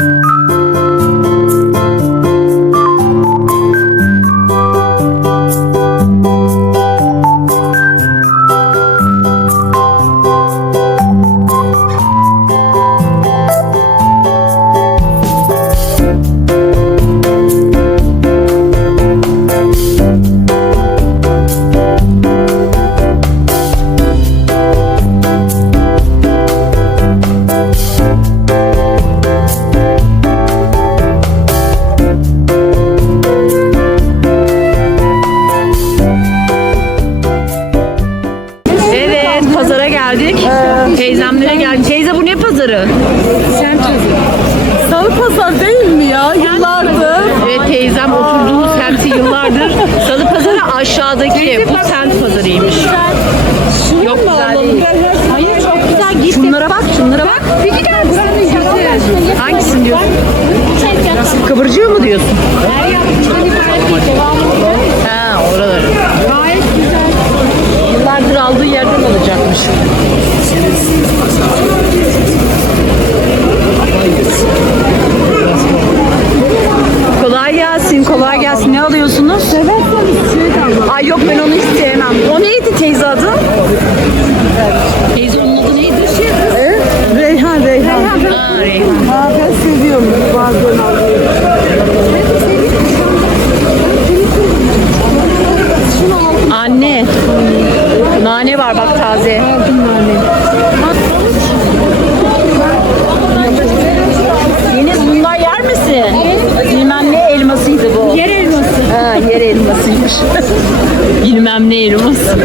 Evet Semt Salı pazar değil mi ya? Yıllardır. Evet teyzem oturduğu semti yıllardır. Salı pazarı aşağıdaki. Bu semt pazarıymış. Yok güzel değil. Hayır çok güzel. Git şunlara bak, şunlara bak. Bir gider buranın yüzü. Hangisini diyorsun? Kıvırcığı mı diyorsun? Ha oraları. Gayet güzel. Yıllardır aldığı yerden alacakmış. Kolay gelsin, kolay gelsin. Ne alıyorsunuz? Ay yok ben onu sevmem. O neydi teyze adı? Teyze onun adı neydi? Reyhan Reyhan. Ha, Reyhan. Ha, ben seviyorum bazen alıyorum. Anne. Nane var bak taze. Yeni bundan yer misin? Bilmem ne elmasıydı bu. Yer elması. Ha, yer elmasıymış. Bilmem ne elması.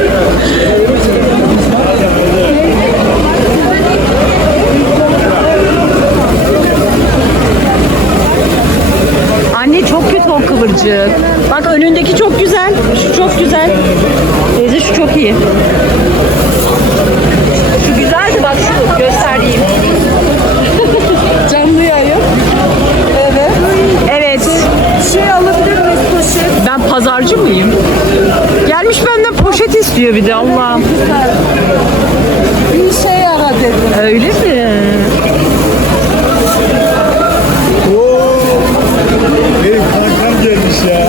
Anne çok kötü o kıvırcık. Bak önündeki çok güzel. Şu çok güzel. Teyze şu çok iyi. Şu güzeldi bak şu göstereyim. Canlı yayın. Evet. Evet. Şey alabilir miyiz poşet? Ben pazarcı mıyım? Gelmiş benden poşet istiyor bir de Allah'ım. Bir şey ara dedim. Öyle mi? Benim kankam gelmiş ya.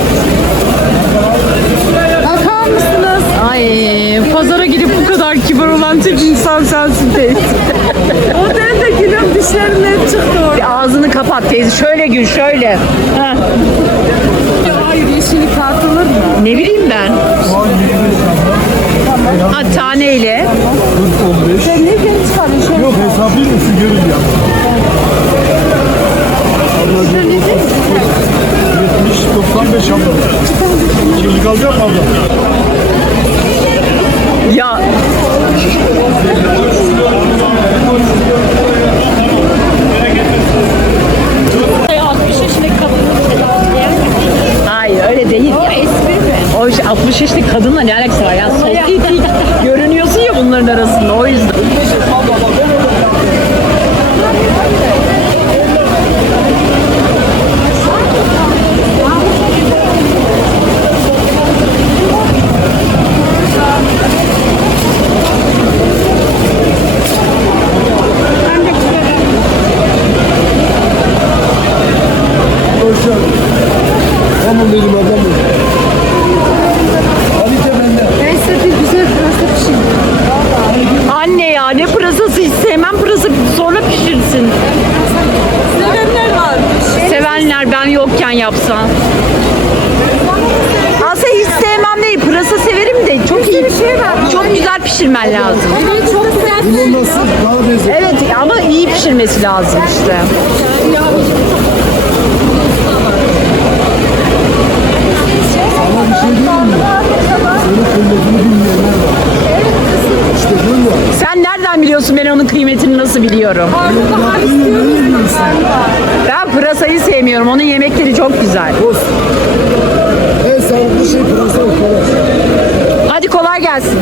Bakar mısınız? Ay pazara gidip bu kadar kibar olan tek insan sensin teyze. O değil de gülüm dişlerim hep çıktı orada. Bir ağzını kapat teyze. Şöyle gül şöyle. Heh. Ya Hayır yeşili tartılır mı? Ne bileyim ben. Ha taneyle. 15. Sen ne genç çıkarın şöyle. Yok hesaplayayım mı şu görün ya. Ablacığım 70 95 abla. Çocuk alacak mı abla? Ya Hayır öyle değil. O espri mi? O işte 60 yaşındaki kadınla ne alakası var ya? Sosyetik görünüyorsun ya bunların arasında o yüzden. Hoşça. Tamam dedim adam. Kalite bende. Neyse bir güzel pırasa pişirin. Anne ya ne pırasası hiç sevmem pırasa sonra pişirsin. Sevenler varmış. Sevenler ben yokken yapsa. Aslında hiç sevmem değil. Pırasa severim de çok iyi. Çok güzel pişirmen lazım. Evet çok güzel. Bunun nasıl? Daha lezzetli. Evet ama iyi pişirmesi lazım işte. Ama bir şey diyeyim mi? Senin kıymetini bilmeyenler var. İşte böyle. Sen nereden biliyorsun ben onun kıymetini nasıl istiyoruz galiba. Ben pırasayı sevmiyorum. Onun yemekleri çok güzel. Olsun. En sağlıklı şey pırasa o kadar. Hadi kolay gelsin.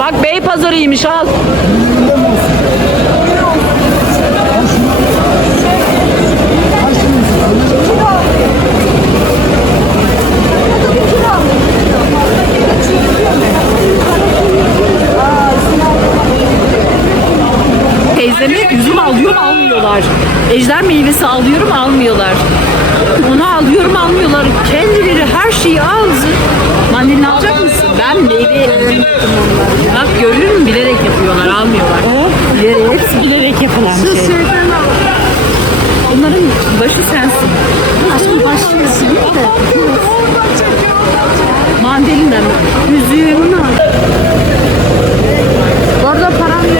Bak bey pazarıymış al. Birbirinden mi olsun? Ha şunu. Ha şunu. Ejder meyvesi alıyorum almıyorlar. Onu alıyorum almıyorlar. Kendileri her şeyi aldı. Mandalina alacak mısın? Ben meyve Bak görüyor musun? Bilerek yapıyorlar, almıyorlar. Bilerek, hepsi bilerek yapılan şey. Bunların başı sensin. Aşkım başlıyorsun de. Mandalina mı? Üzüyorum. Orada param verin.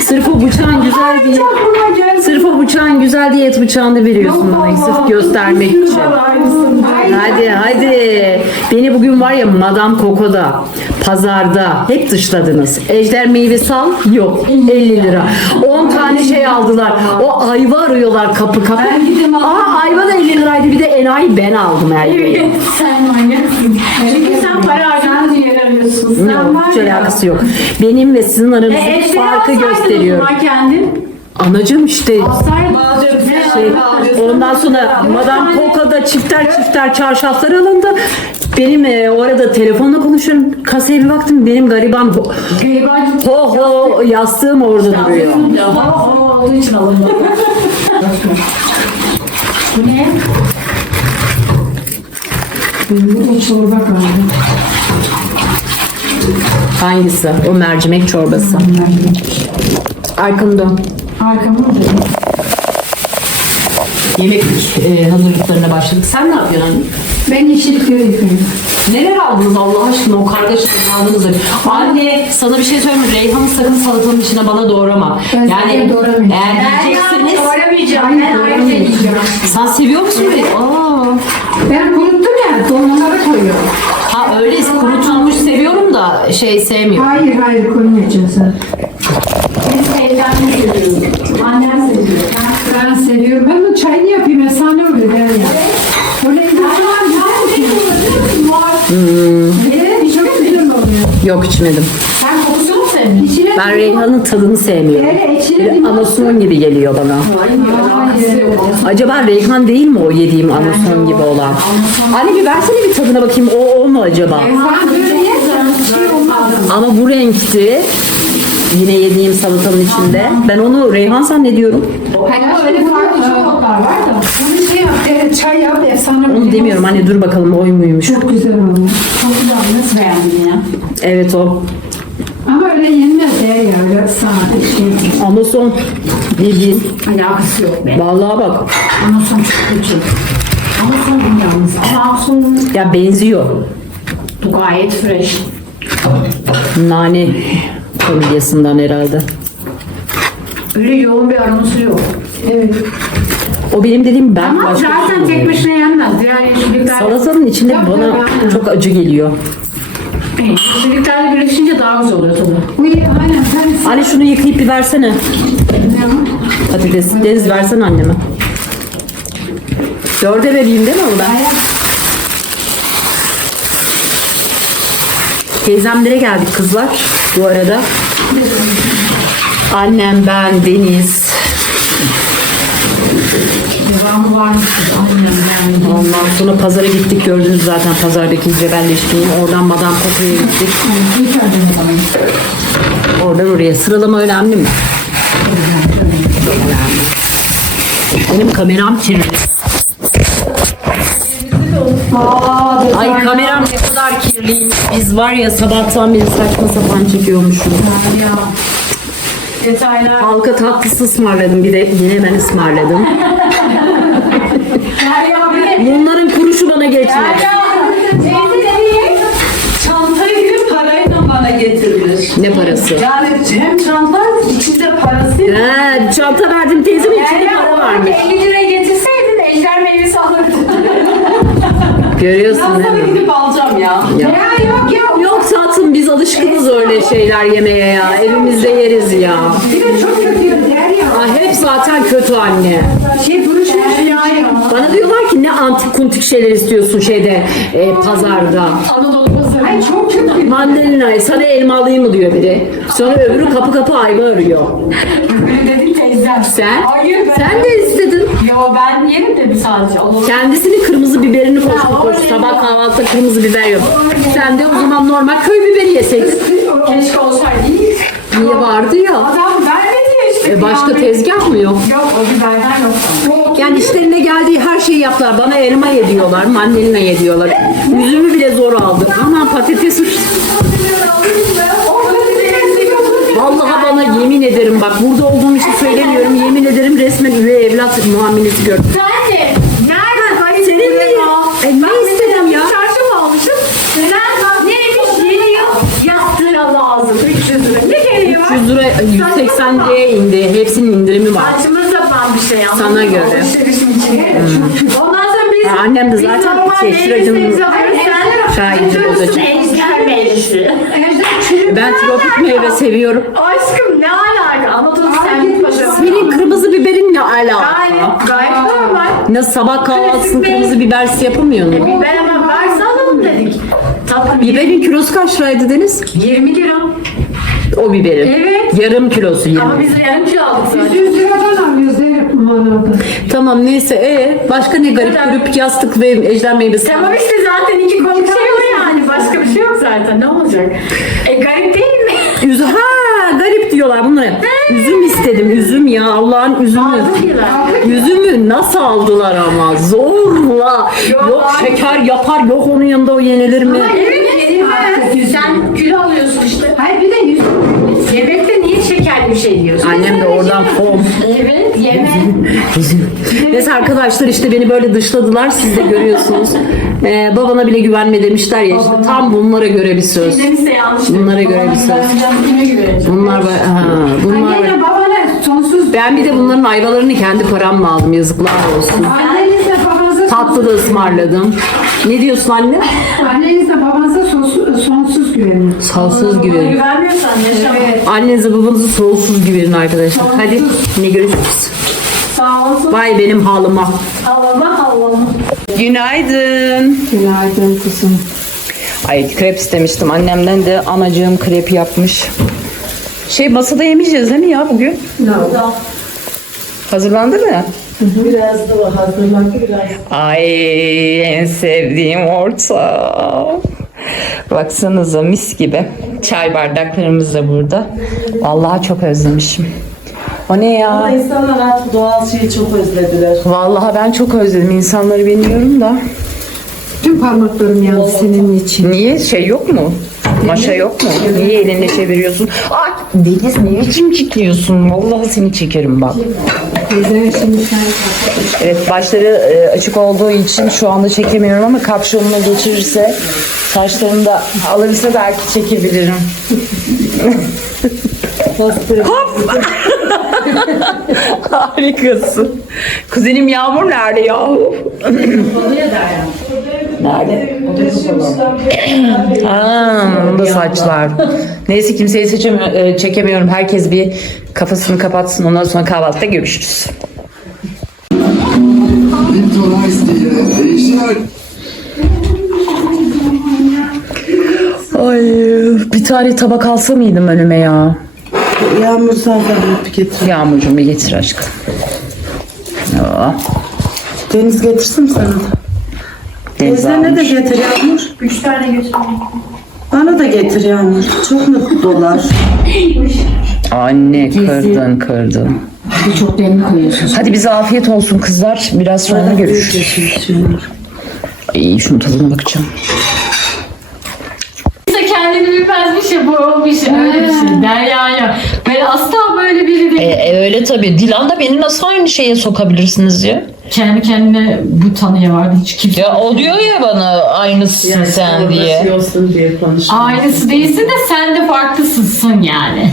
Sırf o bıçağın güzel diye. Sırf o bıçağın güzel diye et bıçağını veriyorsun bana sırf göstermek için. Hadi hadi. Beni bugün var ya Madame Coco'da, pazarda hep dışladınız. Ejder meyvesi al, yok 50 lira. 10 tane şey aldılar. O ayva arıyorlar kapı kapı. Aa ayva da 50 liraydı. Bir de enayi ben aldım ayvayı. Sen manyaksın. Çünkü sen para harcanan diye arıyorsun. Sen Yok, var hiç ya. alakası yok. Benim ve sizin aranızdaki Ejderi farkı alsaydın o gösteriyor. zaman kendin. Anacığım işte Alsaydın. şey, ondan sonra Madame Coco'da çifter çifter çarşaflar alındı. Benim e, o arada telefonla konuşuyorum. Kasaya bir baktım benim gariban ho Gariban ho, ho yastığım orada duruyor. Hava olduğu için alındı. Bu ne? Bu çorba kaldı. Hangisi? O mercimek çorbası. Arkamda. Arkamı mı dedim? Yemek e, hazırlıklarına başladık. Sen ne yapıyorsun anne? Ben yeşil köy yapıyorum. Neler aldınız Allah aşkına o kardeşlerin aldınız. Anne sana bir şey söyleyeyim mi? Reyhan'ı sakın salatanın içine bana doğrama. Ben yani doğramayacağım. eğer yiyecekseniz Doğramayacağım. Ben ayrıca yiyeceğim. sen seviyor musun beni? Aa. Ben kuruttum ya. Dolmalara koyuyorum. Öyle kurutulmuş seviyorum da şey sevmiyorum. Hayır hayır koymayacağız. Biz evden seviyorum. Annem seviyor. Ben seviyorum. Ben de çayını yapayım. Efsane oluyor ben ya. Böyle Evet, çok güzel oluyor. Yok içmedim. Sen İçine Ben Reyhan'ın tadını sevmiyorum. İçine Böyle limon- anason gibi geliyor bana. Hayır. Acaba Reyhan değil mi o yediğim anason gibi olan? Anne bir versene bir tadına bakayım o o mu acaba? Sen böyle ye. Bir şey olmaz. Ama bu renkti. Yine yediğim salatanın içinde. Ben onu Reyhan zannediyorum. Hani öyle farklı çikolatalar var da. Bunu şey yap, çay yap, efsane Onu demiyorum anne dur bakalım oy muymuş. Çok güzel olmuş. Çok güzel. Nasıl beğendin ya? Evet o. Ama öyle yenmez ya ya. Öyle sade şey. Anason bildiğin. Alakası yok be. Vallahi bak. Anason çok kötü. Anason iyi yalnız. Ama Anason Ya benziyor. bu gayet fresh. Nane familyasından herhalde. Öyle yoğun bir aroması yok. Evet. O benim dediğim ben Ama başka bir şey zaten tek başına yenmez. Diğer yeşillikler... Salatanın içinde Tabii, bana aynen. çok acı geliyor. Yeşilliklerle birleşince daha güzel oluyor tadı. Bu aynen. Sen Anne şunu yıkayıp bir versene. ne Patates. Deniz versene anneme. Dörde vereyim değil mi onu ben? Teyzemlere geldik kızlar bu arada. Annem, ben, Deniz. Devamı var mı? Aynen ben. Ondan sonra pazara gittik gördünüz zaten pazardaki cebelleşmeyi. Oradan Madame Coco'ya gittik. Oradan oraya. Sıralama önemli mi? Çok önemli. Benim kameram kirli. Ay kameram ne kadar kirliymiş. Biz var ya sabahtan beri saçma sapan çekiyormuşuz. Ya. Detaylar. Halka tatlısı ısmarladım. Bir de yine ben ısmarladım. Derya bir de Bunların kuruşu bana geçmedi. Teyze dedi, çantayı parayla bana getirmiş. Ne parası? Yani hem çanta içinde parası. He, çanta verdim teyzemin içinde para varmış. 50 lira getirseydin ejder meyvesi alırdın. Görüyorsun değil sana mi? gidip alacağım ya. Ya. Ya yok ya. Yok tatlım biz alışkınız öyle şeyler yemeye ya. Evimizde yeriz ya. Bir de çok kötü Derya. Aa, hep zaten kötü anne. Şey buruşmuş ya. Bana diyorlar ki ne antik kuntik şeyler istiyorsun şeyde e, pazarda. Anadolu pazarı. Ay çok kötü. Mandalina sana elma alayım mı diyor biri. Sonra öbürü kapı kapı ayva arıyor. Öyle dedik teyzem. Sen? Hayır ben. Sen de. Yo ben yerim dedi sadece. Olur. Kendisini kırmızı biberini koştu koş. Sabah kahvaltıda kırmızı biber yok. Sen de o zaman normal köy biberi yeseydin. Keşke olsaydı. Niye vardı ya? Adam vermedi ya işte. E başka tezgah mı yok? Yok o biberden yok. Yani işlerine geldiği her şeyi yaptılar. Bana elma yediyorlar, mandalina yediyorlar. Yüzümü bile zor aldı. Aman patates uç. Vallahi bana yemin ederim bak burada olduğum için söylemiyorum. Yemin ederim resmen üvey evlat muamelesi gördüm. Ben de. Nerede? Hayır. Senin mi? E, ne istedim ya? Çarşı mı almışım? Sen neymiş? Yeni yıl yastığa lazım. 300 lira. Ne gereği var? 100 lira 180 liraya indi. Hepsinin indirimi var. Saçma sapan bir şey. anladın Sana göre. İçine. Ondan sonra biz... Ya annem de biz zaten normal şey, şıracının şahidi olacak. Ejder meyvesi. Ben tropik meyve seviyorum. Aşkım ne alaka? Anadolu sen paşa. Senin kırmızı biberin ne Gayet, alaka? gayet normal. Nasıl sabah kahvaltısını kırmızı bibersiz yapamıyor mu? Biber hemen varsa alalım dedik. Tatlım. Biberin kilosu kaç liraydı Deniz? 20 lira. O biberin. Evet. Yarım kilosu 20. Ama biz yarım kilo aldık zaten. 100 liradan alıyoruz Zeynep manavda. Tamam neyse e başka ne garip grup yastık ve ejder meyvesi. Tamam işte zaten iki komik şey o yani. Başka bir şey yok zaten. Ne olacak? E garip değil mi? Üzüm. Ha garip diyorlar bunlara. Üzüm istedim üzüm ya Allah'ın üzümü. Aldılar. Üzümü nasıl aldılar ama zorla. Yok, Yok, şeker yapar yok onun yanında o yenilir mi? Evet yeni Sen kilo şekerli bir şey diyorsun? Annem de oradan fom. Evet yeme. Neyse arkadaşlar işte beni böyle dışladılar siz de görüyorsunuz. Ee, babana bile güvenme demişler ya işte tam bunlara göre bir söz. Demişse yanlış. Bunlara göre bir söz. Ben kime güveneceğim? Bunlar var. Ha, bunlar babana sonsuz Ben bir de bunların ayvalarını kendi paramla aldım yazıklar olsun. Babanıza Tatlı da ısmarladım. Ne diyorsun anne? Annenizle babanıza sonsuz, sonsuz güvenin. Sonsuz güvenin. Güvenmiyorsan yaşama. Annenize babanızı sonsuz güvenin arkadaşlar. Hadi yine görüşürüz. Sağ olsun. Vay benim halıma. Allah'ıma Allah'ıma. Günaydın. Günaydın kızım. Ay krep istemiştim. Annemden de anacığım krep yapmış. Şey masada yemeyeceğiz değil mi ya bugün? Hazırlandı mı? Biraz da hazırlandı biraz. Ay en sevdiğim orta. Baksanıza mis gibi. Çay bardaklarımız da burada. Vallahi çok özlemişim. O ne ya? İnsanlar artık doğal şeyi çok özlediler. Vallahi ben çok özledim. İnsanları bilmiyorum da. Tüm parmaklarım yandı senin için. Niye? Şey yok mu? Maşa yok mu? Niye elinle çeviriyorsun? Ay Deniz ne biçim çekiyorsun? Vallahi seni çekerim bak. Evet başları e, açık olduğu için şu anda çekemiyorum ama kapşonuna geçirirse saçlarını da alırsa belki çekebilirim. Hop! Harikasın. Kuzenim Yağmur nerede yahu? Nerede? Aa, onun da saçlar. Neyse kimseyi seçemiyor, e, çekemiyorum. Herkes bir kafasını kapatsın. Ondan sonra kahvaltıda görüşürüz. Bir. Ay bir tane tabak alsa mıydım önüme ya? Yağmur sağdan getir. Yağmurcuğum bir getir aşkım. Aa, Deniz getirsin sana da. Deniz Teyzene de almış. getir Yağmur. Üç tane götürdüm. Bana da getir Yağmur. Çok mutlular. Anne kırdın kırdın. çok demli koyuyorsun. Hadi bize afiyet olsun kızlar. Biraz sonra görüşürüz. Ay şunun tadına bakacağım. İşte kendini bilmezmiş ya bu olmuş ya öyle bir şey. Derya ya. Ben asla böyle biri değil. E, öyle tabii. Dilan da beni nasıl aynı şeye sokabilirsiniz ya? Kendi kendine bu tanıya vardı hiç kimse. Ya o diyor ya bana aynısın sen diye. Şey diye konuşuyor. Aynısı değilsin de sen de farklısın yani.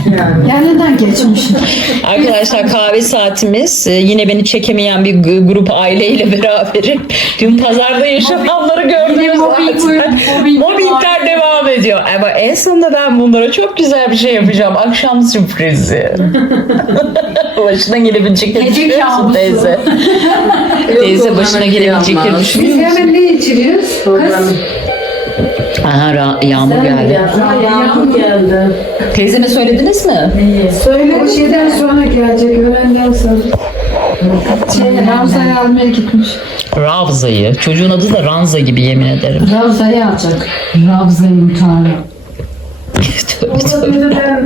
Yanından geçmiş. Arkadaşlar kahve saatimiz. Ee, yine beni çekemeyen bir g- grup aileyle beraberim. Dün pazarda yaşananları gördünüz mobbing zaten. mobbing Mobbingler devam ediyor. Ama en sonunda ben bunlara çok güzel bir şey yapacağım. Akşam sürprizi. başına gelebilecekleri düşünüyor musun teyze? Teyze başına gelebilecekleri düşünüyor Biz hemen ne içiriyoruz? Kız. Aha ra- yağmur geldi. Yağmur geldi. Teyzeme söylediniz mi? Söyle o şeyden sonra gelecek. Öğlenden sonra. Şey, Ravza'yı almaya gitmiş. Ravza'yı. Çocuğun adı da Ranza gibi yemin ederim. Ravza'yı alacak. Ravza'yı imtihanı. Tövbe tövbe.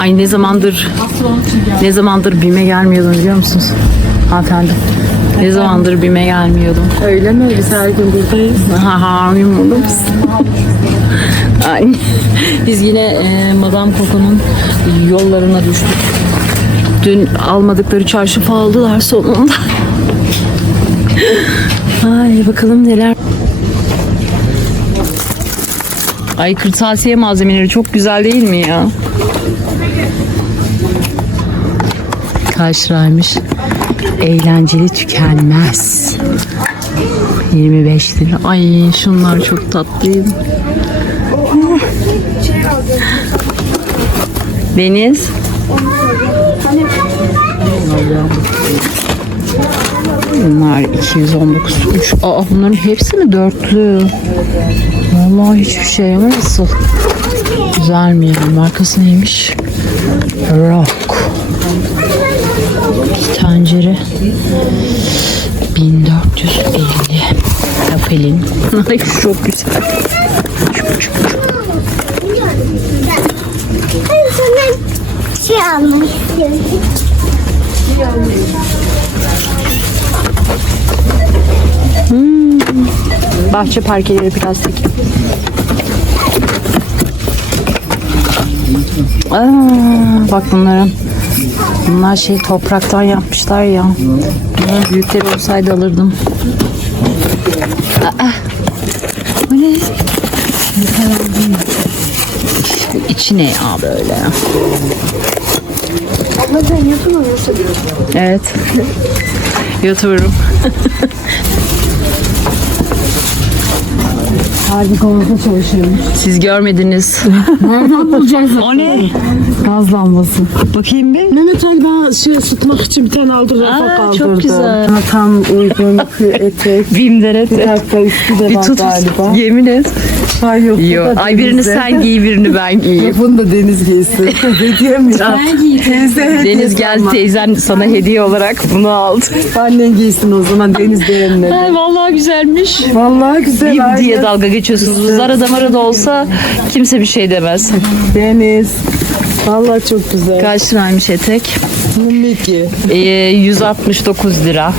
Ay ne zamandır ne zamandır BİM'e gelmiyordum biliyor musunuz? Hanımefendi. Ne zamandır BİM'e gelmiyordum. Öyle mi? Biz her gün buradayız. Ha ha burada mısın? Ay. Biz yine e, Madame Coco'nun yollarına düştük. Dün almadıkları çarşafı aldılar sonunda. Ay bakalım neler. Ay kırtasiye malzemeleri çok güzel değil mi ya? Kaç liraymış? Eğlenceli tükenmez. 25 lira. Ay şunlar çok tatlıyım. Deniz. Bunlar 219. 3. Aa bunların hepsi mi dörtlü? Vallahi hiçbir şey ama nasıl? Güzel mi yani? Markası neymiş? Rock. Tencere. 1450. Apelin. Ay çok güzel. Ben sana şey almak istiyorum. Bahçe parkeleri plastik. Aa, bak bunların bunlar şey topraktan yapmışlar ya. Bunların büyükleri olsaydı alırdım. Aa, bu ne? Şu içi ne ya böyle? Ama ben yapamam nasıl Evet. YouTuber'ım. Fabrikamızda çalışıyorum. Siz görmediniz. o ne? Gaz lambası. Bakayım bir. Mehmet Ali bana şey sıkmak için bir tane aldı rafa Aa, kaldırdı. çok güzel. Ha, tam uygun etek. Bim deret. Bir dakika üstü de Bir var tut. galiba. Yemin et. Ay yok. bu Yo. da Ay birini sen giy birini ben giyeyim. Bunu da Deniz giysin. Hediye mi ya? Teyze hediye Deniz gel ama. teyzen sana hediye olarak bunu aldı. Annen giysin o zaman Deniz beğenmedi. Ay vallahi güzelmiş. Vallahi güzel. Bir aynen. diye dalga geçiyorsunuz. Zara damara da olsa kimse bir şey demez. Deniz. Vallahi çok güzel. Kaç liraymış etek? Ee, 169 lira.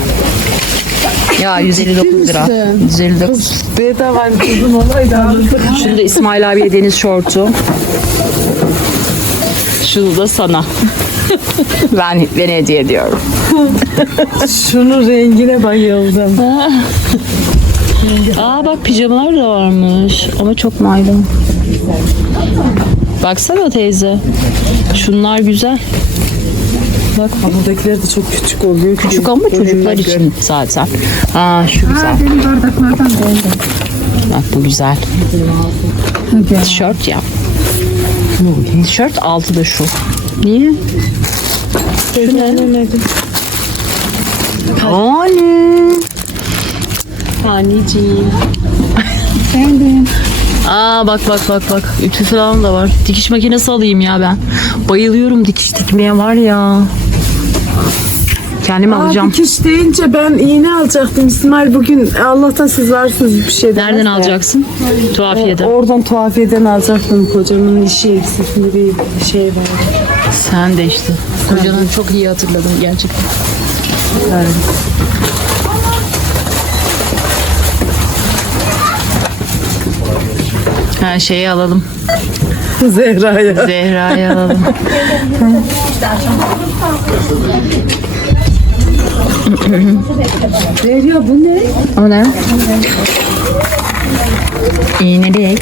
Ya 159 lira. 159. Bedava kızım olaydı alırdık. Şunu da İsmail abiye deniz şortu. Şunu da sana. ben ben hediye ediyorum. Şunun rengine bayıldım. Aa bak pijamalar da varmış. Ama çok naylon. Baksana teyze. Şunlar güzel. Bak Buradakiler de çok küçük oluyor. küçük ama çocuklar için zaten. Aa şu güzel. Benim bardaklardan beğendim. Bak bu güzel. Tişört ya. Tişört altı da şu. Niye? Şu ne? Hani? Anneciğim. Aa bak bak bak bak. Ütü falan da var. Dikiş makinesi alayım ya ben. Bayılıyorum dikiş dikmeye var ya. Kendim Aa, alacağım. dikiş deyince ben iğne alacaktım İsmail bugün. Allah'tan siz varsınız bir şey demez Nereden de. alacaksın? Tuhafiyede. Oradan tuhafiyeden alacaktım kocamın işi eksikliği bir şey var. Sen de işte. Kocanın çok iyi hatırladım gerçekten. Her şeyi alalım. Zehra'ya. Zehra'yı alalım. Zehra bu ne? O ne? İğnelik.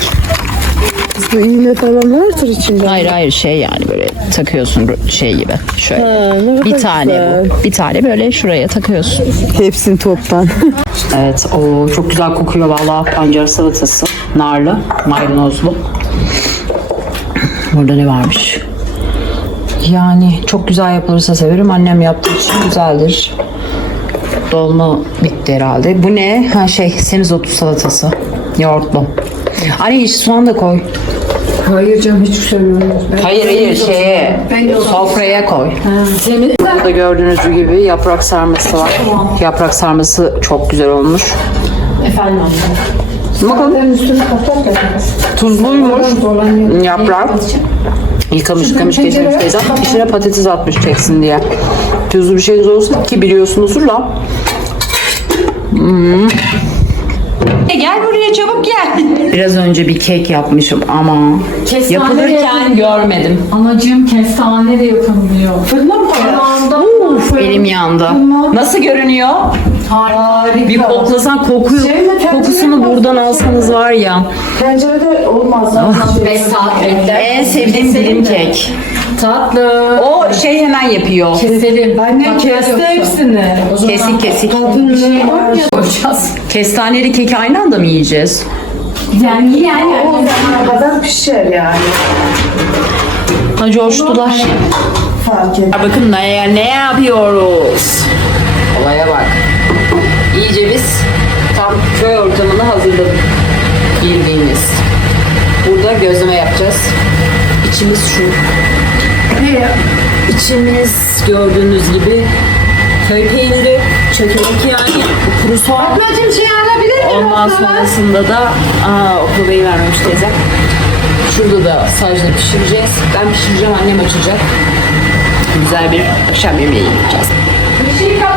Bu iğne falan vardır içinde. Hayır hayır şey yani böyle takıyorsun şey gibi. Şöyle. Ha, ne Bir kadar tane güzel. bu. Bir tane böyle şuraya takıyorsun. Hepsini toptan. Evet, o çok güzel kokuyor vallahi pancar salatası. Narlı, maydanozlu. Burada ne varmış? Yani çok güzel yapılırsa severim. Annem yaptığı için güzeldir. Dolma bitti herhalde. Bu ne? Ha şey semizotu salatası. Yoğurtlu. Anne hiç soğan da koy. Hayır canım hiç sevmiyorum. Ben Hayır hayır şeye sofraya koy. Senin Burada gördüğünüz gibi yaprak sarması var. Yaprak sarması çok güzel olmuş. Efendim anne. Bakalım ben üstüne kapat tuzluymuş yaprak. Yıkamış yıkamış geçirmiş teyzem. İçine patates atmış çeksin diye. Tuzlu bir şey olsun ki biliyorsunuzdur da. Hmm. E, Gel buraya çabuk gel. Biraz önce bir kek yapmışım ama Kestane yapılırken görmedim. Anacığım kestane de yapılmıyor. Fırına mı koyalım? Uf, elim yandı. Nasıl görünüyor? Harika. Bir koklasan Şey mi, tencere kokusunu buradan alsanız var ya. Tencerede olmaz. Ah. 5 saat bekler. En sevdiğim dilim kek. Tatlı. O şey hemen yapıyor. Keselim. Annem kesti hepsini. Kesik kesik. Kadın? Koyacağız. Kestaneli keki aynı anda mı yiyeceğiz? Yani yani. O zamana kadar pişer yani. Ha coştular. Fark et. Bakın ne, ne yapıyoruz? Olaya bak. Köy ortamını hazırladık. Bildiğiniz. Burada gözleme yapacağız. İçimiz şu. Ne ya? İçimiz gördüğünüz gibi köy peyniri, çökelek yani, kuru soğan. Ablacığım şey alabilir miyim? Ondan sonrasında da aa oklavayı vermemiş teyzem. Şurada da sacda pişireceğiz. Ben pişireceğim, annem açacak. Güzel bir akşam yemeği yapacağız. Işığı kapattın mı?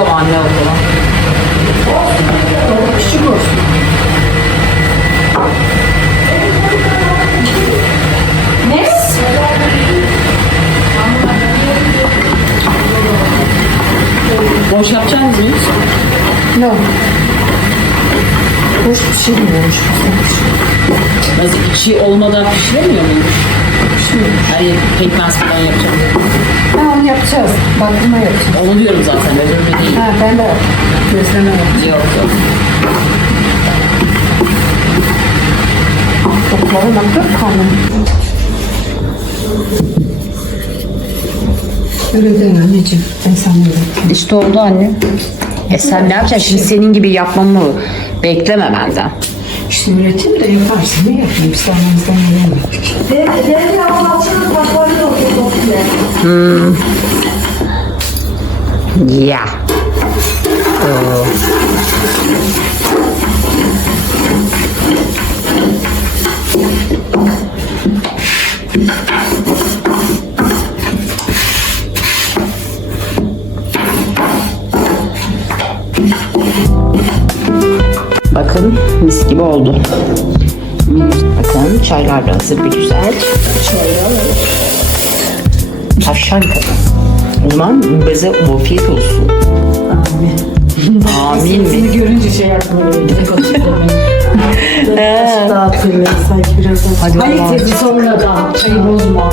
Küçük ama anne oklava. Küçük olsun. Boş yapacaksınız mı? Yok. Boş pişirmiyormuş. Nasıl içi olmadan pişiremiyor muymuş? Hayır, pekmez falan yapacağım. Ha onu yapacağız. Bakıma yapacağız. Onu diyorum zaten, öbürünü değil. Ha ben de gözleme yapacağım. Yok yok. Oklava bakıp kanım. Öyle değil anneciğim. Ben sana öğreteyim. İşte oldu anne. E sen ne yapacaksın? Şimdi senin gibi yapmamı bekleme benden. İşte üretim de yaparsın. Ne yapayım? Biz aramızdan yemedik. Değerli ablasının bakları da okuyor. Ya. Bakın mis gibi oldu. Bakın çaylar da hazır bir güzel. Tavşan kadın. O zaman bize afiyet olsun. Amin. Amin mi? Seni görünce şey yapma böyle. Dağıtıyor sanki birazdan. Hadi Hayır sonra da çayı bozma.